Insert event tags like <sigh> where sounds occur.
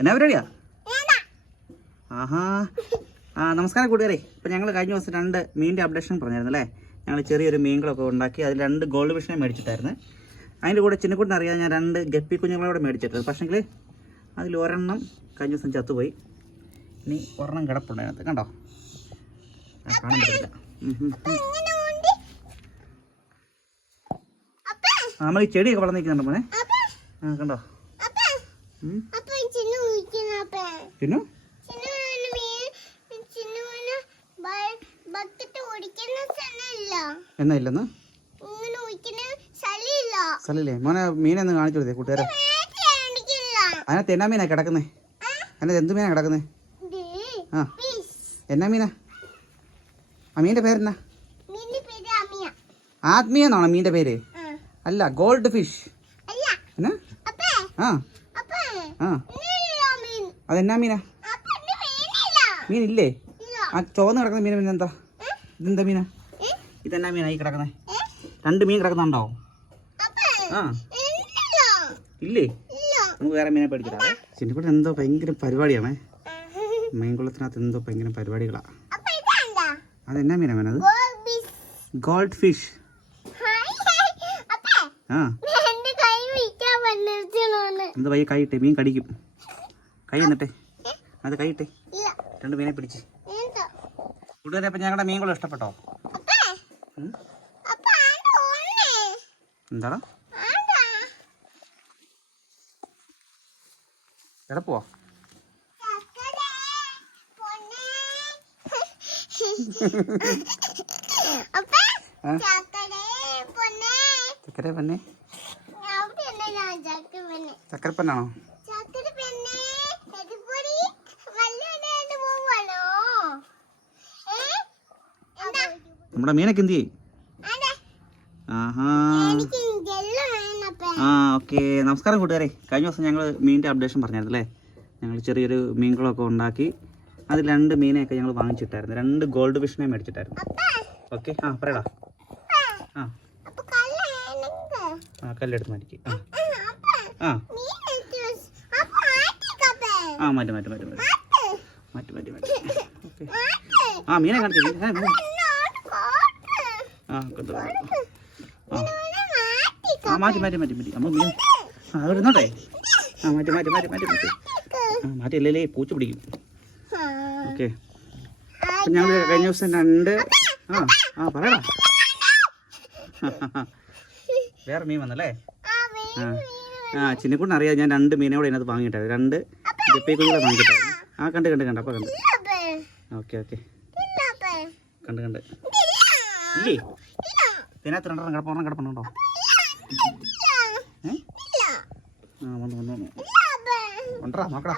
എന്നാ പരിപാടിയാ? ആഹാ. ആ നമസ്കാരം കൂട്ടുകാരെ. ഇപ്പം ഞങ്ങൾ കഴിഞ്ഞ ദിവസം രണ്ട് മീനിന്റെ അപ്ഡേഷൻ പറഞ്ഞായിരുന്നു അല്ലേ? ഞങ്ങൾ ചെറിയൊരു മീനുകളൊക്കെ ഉണ്ടാക്കി അതിൽ രണ്ട് ഗോൾഡ് ഫിഷിനെ മേടിച്ചിട്ടായിരുന്നു. അതിന്റെ കൂടെ ചിന്നക്കൂട്ടിന് അറിയാൻ ഞാൻ രണ്ട് ഗപ്പി കുഞ്ഞുങ്ങളെ കൂടെ മേടിച്ചിട്ടുണ്ട് പക്ഷേങ്കിൽ അതിൽ ഒരെണ്ണം കഴിഞ്ഞ ദിവസം ചത്തുപോയി. ഇനി ഒരെണ്ണം കിടപ്പുണ്ട് അതിനകത്ത്. കണ്ടോ? കാണാൻ പറ്റില്ല നമ്മൾ ഈ ചെടിയൊക്കെ വളർന്നിരിക്കുന്നുണ്ട് മോനെ? ആ കണ്ടോ? സ്ഥലമില്ല. എന്നാ ഇല്ലെന്ന്? സ്ഥലല്ലേ മോനെ മീനെന്ന് കാണിച്ചു കൊടുത്തേ കൂട്ടുകാരെ. അതിനകത്ത് എന്നാ മീനാ കിടക്കുന്നേ. അതിനകത്ത് എന്ത് മീനാ കിടക്കുന്നേ? ആ. എന്നാ മീനാ? ആ മീന്റെ പേരെന്നാ? ആത്മീയ എന്നാണോ മീന്റെ പേര്? അല്ല ഗോൾഡ് ഫിഷ് അല്ല. എന്നാ? ആ. ആ. അതെന്നാ മീനാ? മീനില്ല. ആ ചോന്ന് കിടക്കുന്ന മീൻ പിന്നെ എന്താ ഏ? ഇതെന്താ മീനാ? ഇതെന്നാ മീനാ ഈ കിടക്കുന്നേ? രണ്ട് മീൻ കിടക്കുന്നുണ്ടോ? ആ. ഇല്ല? നമുക്ക് വേറെ മീനെ പേടിച്ചിട്ടാ ചിന്നിക്കൂടെ എന്തോ ഭയങ്കര പരിപാടിയാണേ. <laughs> മീൻകുളത്തിനകത്ത് എന്തോ ഭയങ്കര പരിപാടികളാ. അതെന്നാ മീനാ മീനത് ഗോൾഡ് ഫിഷ്. ആ. കൈ എന്താ പയ്യെ കൈയിട്ടെ മീൻ കടിക്കും. കൈ എന്നിട്ടെ അത് കൈയിട്ടെ. രണ്ട് മീനെ പിടിച്ച്. കൂട്ടുകാരെ അപ്പം ഞങ്ങളുടെ കൂടെ ഇഷ്ടപ്പെട്ടോ? എന്താടാ? പോവാ? ചക്കരേ പൊന്നേ. അപ്പേ ആ ചക്കരേ പൊന്നേ ചക്കര പെണ്ണെ ഞാൻ പിന്നെ ഞാൻ ചക്ക പെണ്ണേ ചക്കരപ്പന്നാണോ ചക്കര പെണ്ണേ എരിപ്പൊടി വല്ലുണ്ട് പോവാണോ ഏ എന്താ നമ്മുടെ മീനൊക്കെ എന്ത് ചെയ്യും? ആഹാ. ആ ഓക്കെ. നമസ്കാരം കൂട്ടുകാരെ. കഴിഞ്ഞ ദിവസം ഞങ്ങൾ മീനിന്റെ അപ്ഡേഷൻ പറഞ്ഞായിരുന്നു അല്ലേ? ഞങ്ങൾ ചെറിയൊരു മീൻകുളമൊക്കെ ഉണ്ടാക്കി. അതിൽ രണ്ട് മീനെയൊക്കെ ഞങ്ങൾ വാങ്ങിച്ചിട്ടായിരുന്നു. രണ്ട് ഗോൾഡ് ഫിഷിനെ മേടിച്ചിട്ടായിരുന്നു. ഓക്കെ. ആ പറയടാ. ആ. ആ. കല്ലെടുത്ത് മാറ്റി ആ. ആ ആ മാറ്റി മാറ്റി മാറ്റി മാറ്റി. മാറ്റി. മാറ്റി ഓക്കെ. ആ മീനെ കാണിച്ചു ആ, മീൻ. ആ. മാറ്റി മാറ്റി മാറ്റി മാറ്റി അമ്മ മീൻ ആ അവിടെ ഇരുന്നോട്ടെ ആ മാറ്റി മാറ്റി മാറ്റി മാറ്റി മാറ്റി. ആ മാറ്റി. അല്ലേ പൂച്ച പിടിക്കും. ഓക്കെ. അപ്പം ഞങ്ങൾ കഴിഞ്ഞ ദിവസം രണ്ട് ആ ആ പറയടാ. വേറെ മീൻ വന്നല്ലേ? ആ ആ. ചിന്നിക്കുട്ടിന് അറിയാം ഞാൻ രണ്ട് മീനെ കൂടെ ഇതിനകത്ത് വാങ്ങിയിട്ടായിരുന്നു രണ്ട് ജപ്പി കുഞ്ഞുങ്ങളെ വാങ്ങിയിട്ടായിരുന്നു ആ കണ്ട് കണ്ട് കണ്ട്. അപ്പം കണ്ട്. Okay okay. കണ്ട് കണ്ട്. ഇല്ലേ? ഇതിനകത്ത് രണ്ടെണ്ണം കിടപ്പ് ഒരെണ്ണം കിടപ്പുണ്ടോ ആ വന്നു വന്നു കൊണ്ടറാ നോക്കടാ.